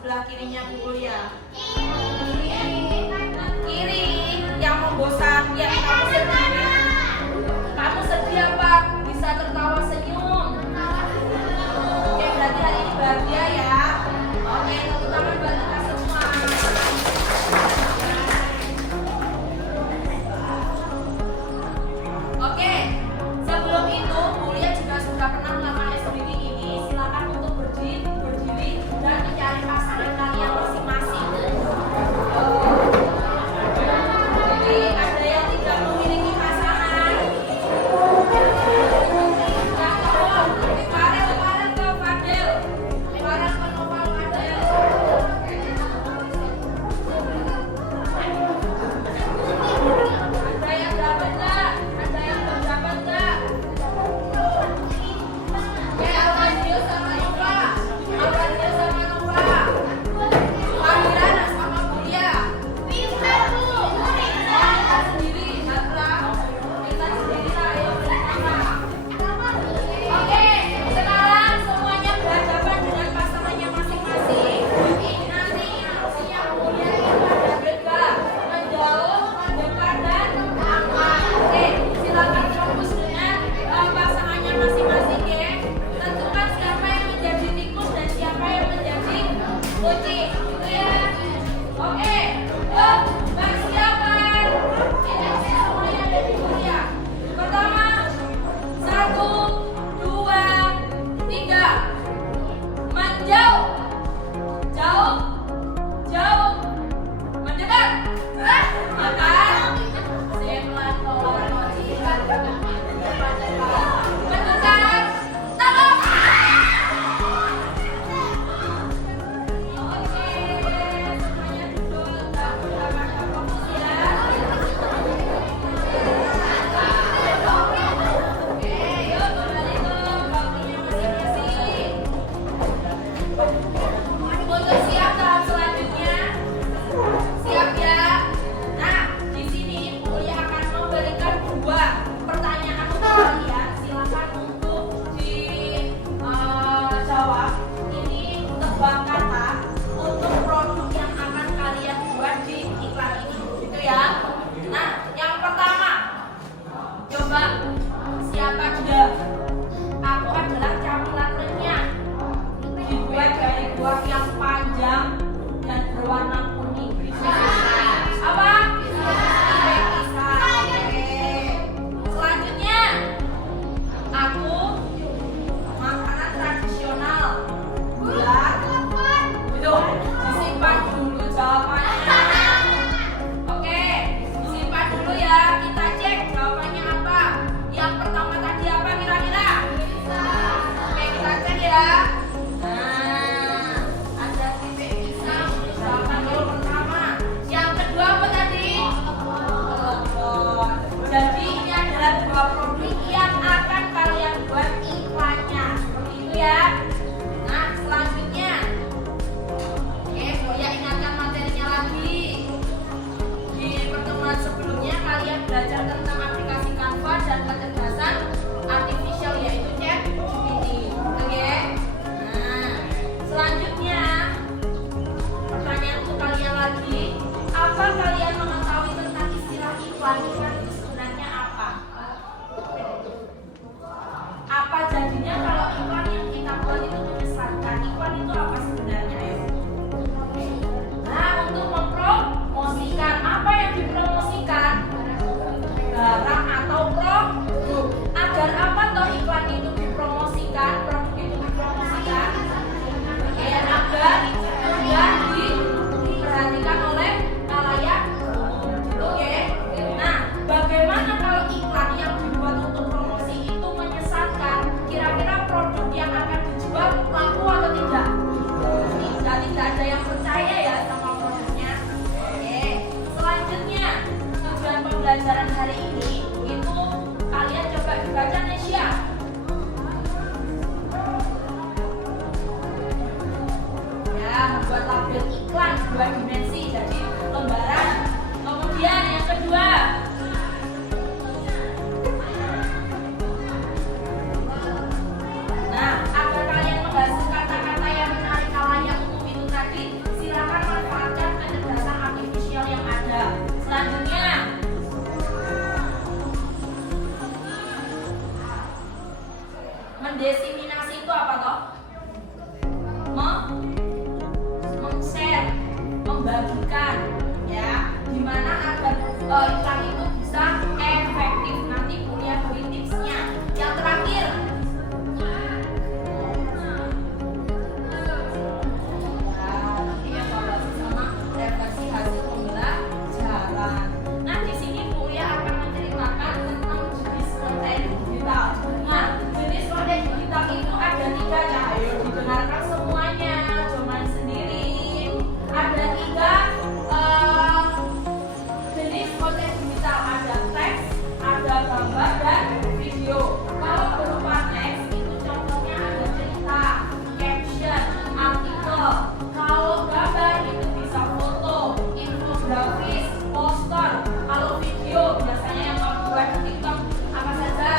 sebelah kirinya Bu Ulia? Kiri. Yang membosan, yang kamu sedih. Kamu sedih apa? Bisa tertawa senyum. Oke, berarti hari ini bahagia ya. Oke, tepuk tangan buat kita semua. Oke, sebelum itu Bu Ulia juga sudah pernah melakukan SBD ini. Silakan untuk berdiri dan mencari pasangan kalian masing-masing. Jadi ada yang tidak memiliki pasangan. Kemarin ke Fadil, kemarin ke Nova Fadil. Ada yang dapat nggak? Ada yang belum dapat nggak? Ya, Fadil sama Nova, Fadil sama Nova, Fadirana sama Bulia. Bisa Bu, kita sendiri, Natra, kita sendiri lah, ayo bersama. Oke, sekarang semuanya berhadapan dengan pasangannya masing-masing. Nanti siap Bulia itu ada beda, menjauh, mendekat dan angkat. Oke, silakan fokus dengan pasangannya masing-masing ya. Tentukan siapa yang menjadi tikus dan siapa yang menjadi kucing, gitu ya. Oke, yuk, persiapan. Ini semuanya ada di Bulia. Pertama, 1, 2, 3. Menjauh, jauh, jauh, mendekat. Makan. Sepelan pelan mendekat. Tolong. Oke, semuanya duduk. Tak pada fokus ya. Oke, yuk kembali ke waktunya masing-masing. Untuk siap tahap selanjutnya, siap ya. Nah, di sini Bu Ulia akan memberikan 2 pertanyaan untuk kalian. Silakan untuk dijawab. Ini tebak kata untuk produk yang akan kalian buat di iklan ini, gitu ya. Nah, yang pertama, coba siapa dia? Aku adalah camilan renyah, dibuat dari buah yang panjang dan berwarna kuning. Apa? Pisang. Oke. Selanjutnya, aku makanan tradisional. Bulat. Itu disimpan dulu jawabannya. Oke, disimpan dulu ya. Kita cek jawabannya apa. Yang pertama tadi apa kira-kira? Oke, kita cek ya. Nah, ada keripik pisang untuk jawaban yang pertama. Yang kedua apa tadi? Telepon. Jadi ini adalah 2 produk yang akan kalian buat iklannya. Seperti itu ya. Nah, selanjutnya. Oke, Bulia ingatkan materinya lagi. Di pertemuan sebelumnya kalian belajar tentang aplikasi Canva dan kecerdasan artificial yaitu ChatGPT. Oke. Nah, selanjutnya pertanyaan untuk kalian lagi, apa kalian mengetahui tentang istilah iklan? Iklan itu sebenarnya apa? Apa jadinya kalau iklan yang kita buat itu menyesatkan? Iklan itu apa sebenarnya? Nah, untuk mempromosikan, apa yang dipromosikan? Barang atau produk. Agar apa toh iklan itu dipromosikan, produk itu dipromosikan? Ya, agar mudah diperhatikan oleh khalayak umum. Oke. Nah, bagaimana kalau iklan yang dibuat untuk promosi itu menyesatkan? Kira-kira produk yang akan dijual laku atau tidak? Tidak ada yang percaya ya sama produknya. Oke. Selanjutnya, tujuan pembelajaran hari ini itu kalian coba dibaca Nesya. Ya, membuat tabel iklan 2 dimensi, jadi lembaran. Kemudian yang kedua, nah, agar kalian menghasilkan kata-kata yang menarik khalayak umum itu tadi, Mendiseminasi itu apa toh? Meng-share, membagikan, ya, dimana agar iklan itu bisa efektif. Nanti kuliah beri tipsnya. Yang terakhir, nanti evaluasi sama referensi hasil pembelajaran. Nah, di sini kuliah akan menceritakan tentang jenis konten digital. Nah, jenis konten digital itu ada 3 ya. Ayo didengarkan semuanya, jangan sendiri. Ada 3 jenis konten digital, ada teks, ada gambar dan video. Kalau berupa teks itu contohnya ada cerita, caption, artikel. Kalau gambar itu bisa foto, infografis, poster. Kalau video biasanya yang kamu buat di TikTok apa saja?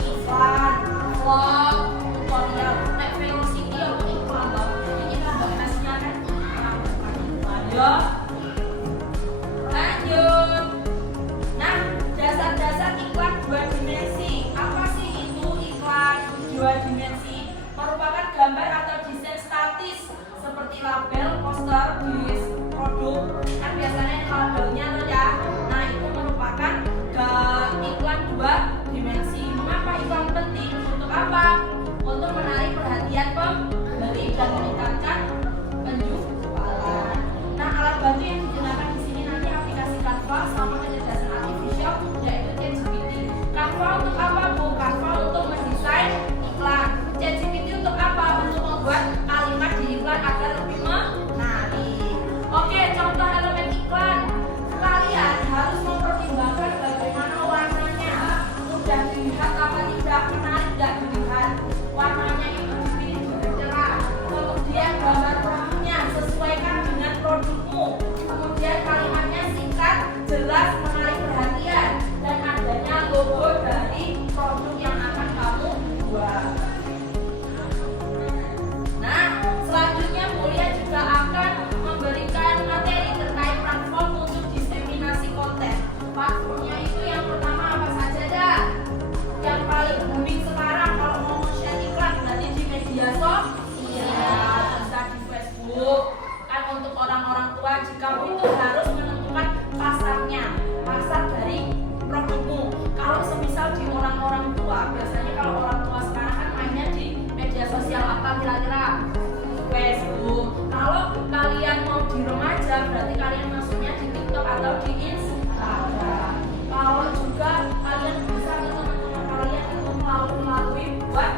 Iklan, vlog, tutorial. Nek velocity ya iklan loh. Ini kan bahasnya kan iklan. Ayo. Lanjut. Nah, dasar-dasar iklan 2 dimensi. Apa sih itu iklan 2 dimensi? Merupakan gambar atau desain statis seperti label, poster, dis, produk. Kan biasanya labelnya tuh ya. Nah, itu merupakan iklan 2 dimensi. Mengapa iklan penting? Untuk apa? Untuk menarik perhatian pembeli dan meningkatkan penjualan. Nah, alat bantu yang digunakan di sini nanti aplikasi Canva sama kecerdasan artifisial yaitu ChatGPT. Canva untuk apa, Bu? Canva untuk mendesain iklan. ChatGPT untuk apa? Untuk membuat kalimat di iklan agar lebih menarik. Oke, contoh elemen iklan. Kalian harus mempertimbangkan bagaimana warnanya. Mudah dilihat apa tidak, menarik tidak dilihat. Warnanya itu dipilih dengan cerah. Kemudian gambar produknya sesuaikan dengan produkmu. Kemudian kalimatnya singkat, jelas, menarik perhatian, dan adanya logo dari produk yang akan kamu buat. Nah, selanjutnya kuliah juga akan memberikan materi terkait platform untuk diseminasi konten. Platformnya itu yang pertama apa saja dah? Yang paling booming sekarang kalau mau share iklan berarti di media sosial, bisa di Facebook. Kan untuk orang-orang tua jika itu harus menentukan pasarnya, pasar dari produkmu. Kalau semisal di orang-orang tua, biasanya kalau orang tua sekarang kan mainnya di media sosial apa kira-kira? Facebook. Kalau kalian mau di remaja berarti kalian masuknya di TikTok atau di Instagram. Kalau juga kalian bisa ke teman-teman kalian itu melalui buat.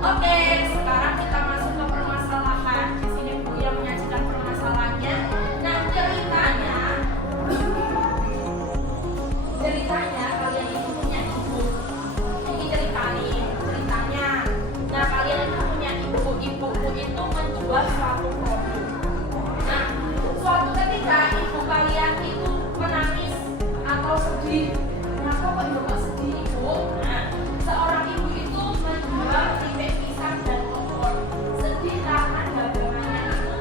Oke, sekarang kita masuk ke permasalahan. Di sini Bu yang menyajikan permasalahannya. Nah, ceritanya kalian itu punya ibu. Ini ceritanya. Nah, kalian itu punya ibu. Ibuku itu menjual suatu produk. Nah, suatu ketika ibu kalian itu menangis atau sedih. Nah, kok ibu kok sedih, Ibu? Nah, seorang ibu itu menjual keripik pisang dan opor. Sedih karena dagangannya itu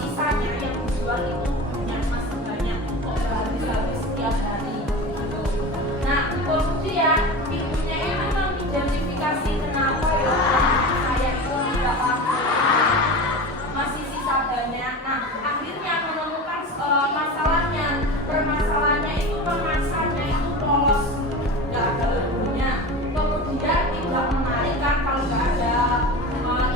sisanya yang dijual itu banyak, masih banyak, kok habis-habis setiap hari gitu. Nah, kemudian ibunya itu mengidentifikasi kenapa ya saya itu tidak laku, masih sisa banyak. Nah, akhirnya menemukan masalahnya. Permasalahannya itu kemasannya itu polos, nggak ada logonya. Kemudian tidak menarik kan kalau nggak ada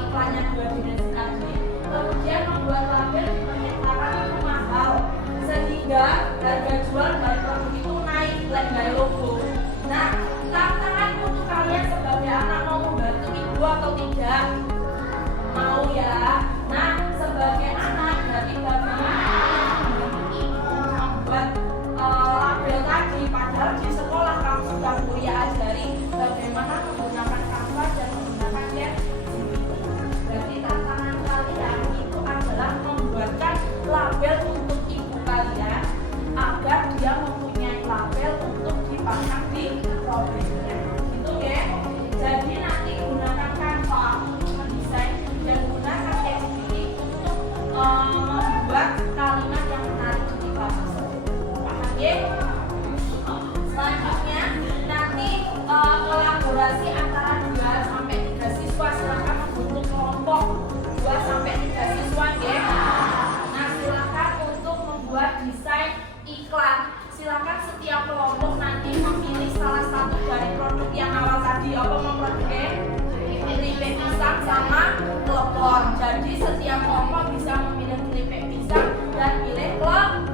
iklannya 2 dimensi tadi. Kemudian membuat label di percetakan itu mahal, sehingga harga jual dari produk itu naik dari logo. Nah, tantanganku untuk kalian sebagai anak mau membantu ibu atau tidak? Mau ya? Nah, sebagai anak berarti bagaimana ibu membuat label tadi, padahal di sekolah kamu sudah kuliah ajari bagaimana menggunakan Canva dan menggunakan ChatGPT. Berarti tantangan kalian itu adalah membuatkan label untuk ibu kalian agar salah satu dari produk yang awal tadi apa memproduknya keripik pisang sama klepon. Jadi setiap kelompok bisa memilih keripik pisang dan pilih klepon.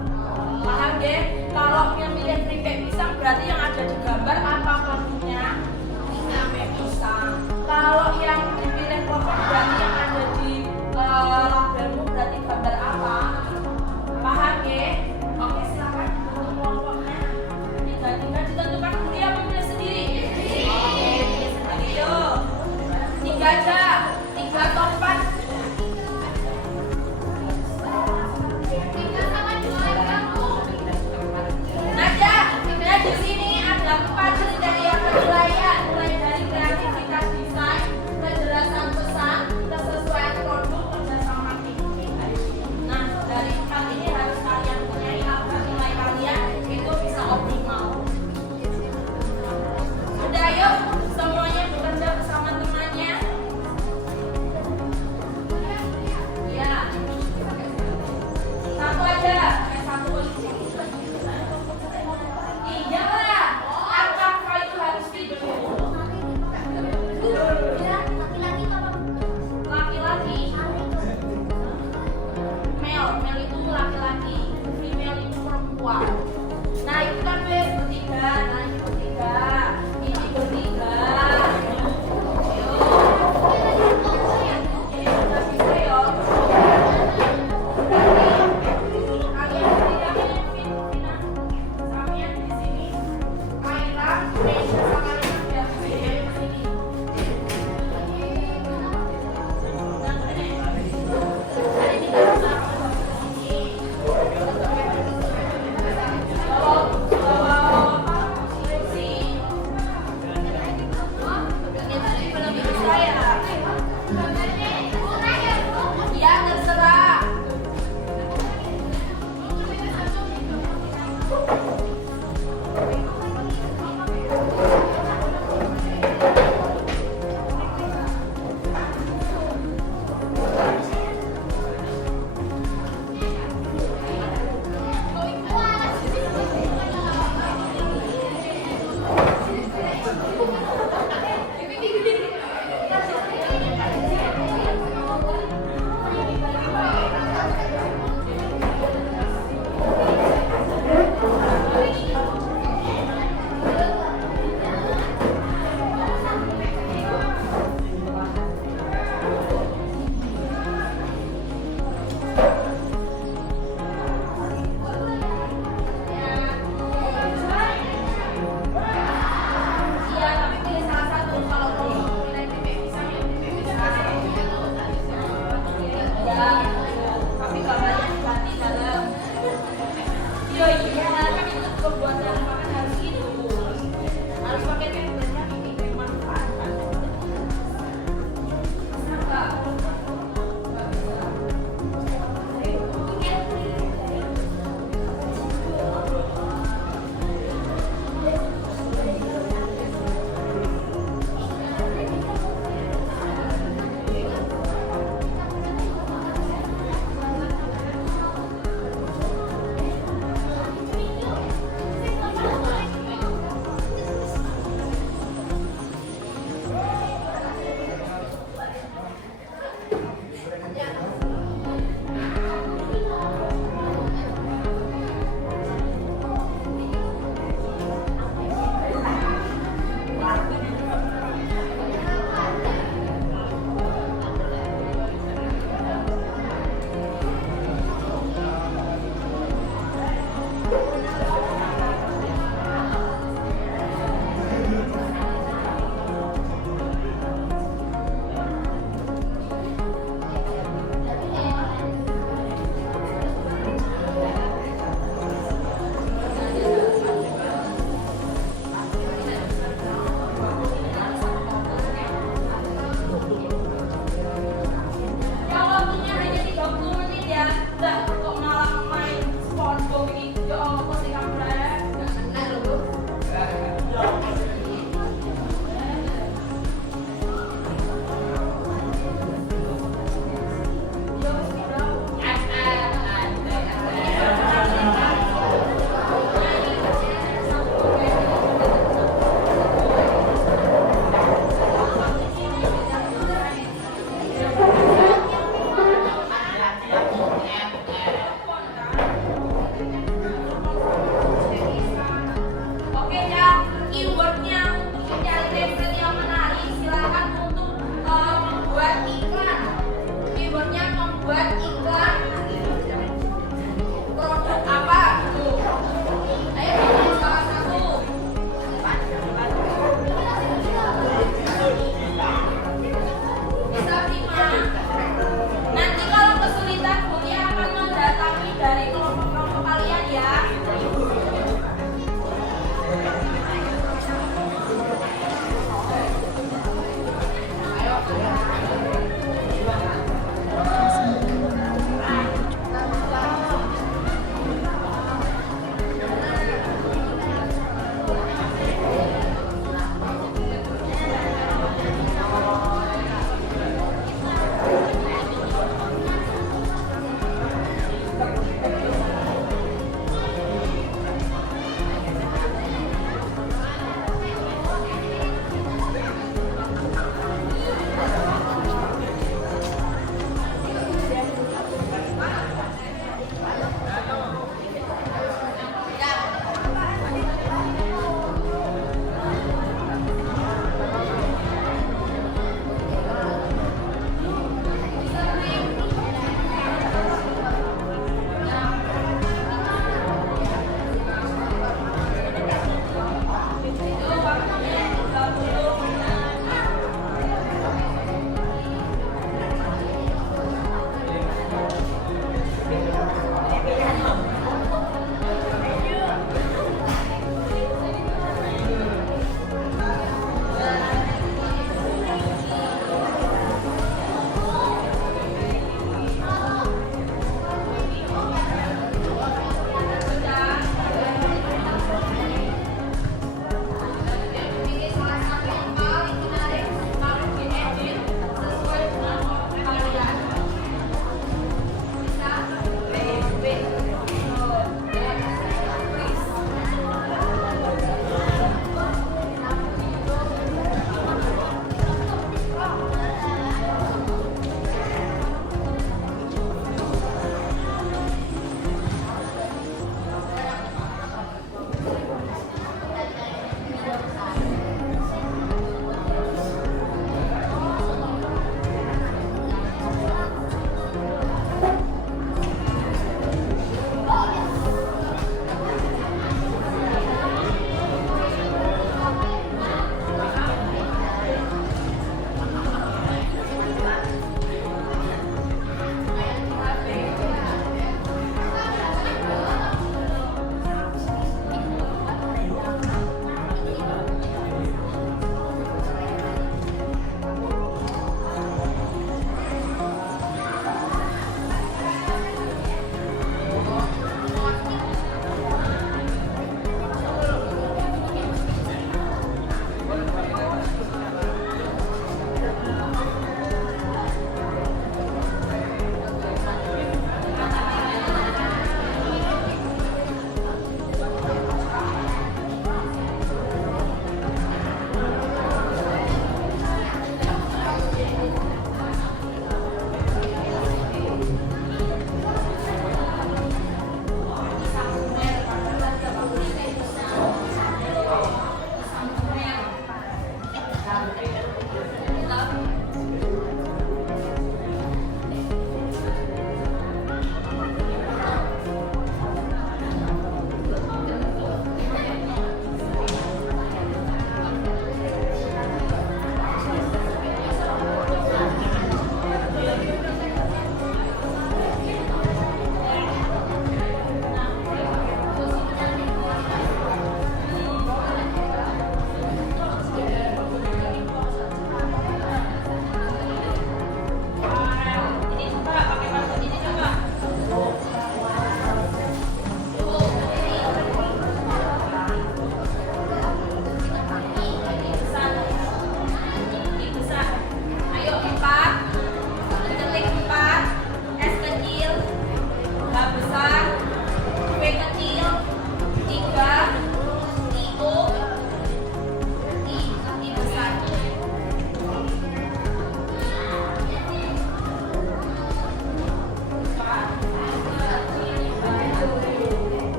Paham deh? Kalau memilih keripik pisang berarti yang ada di gambar apa produknya? Keripik pisang. Kalau yang dipilih klepon berarti yang ada di labelmu berarti gambar apa? Paham ya? Oke, silakan untuk kelompoknya. Tinggal ditentukan dulu ya, memilih sendiri. Oke, pilih sendiri yuk. 3 aja, 3 atau 4. Nah di sini ada 4 kriteria penilaian, mulai dari kreativitas desain, kejelasan pesan, kesesuaian produk, kerjasama tim. Nah dari 4 ini harus kalian punyai agar nilai kalian itu bisa optimal. Sudah yuk semuanya bekerja bersama temannya. Ya. Satu aja, satu. Iya lah, apa itu harus tidur. Laki-laki. Mel itu laki-laki, female itu perempuan. Nah itu kan bertiga, nah ini bertiga, ini bertiga. Udah bisa ya. Kalian bertiga ini Vina, Samian di sini, Kaira, Nesha sama Rina biar di sini. Hari ini kita bisa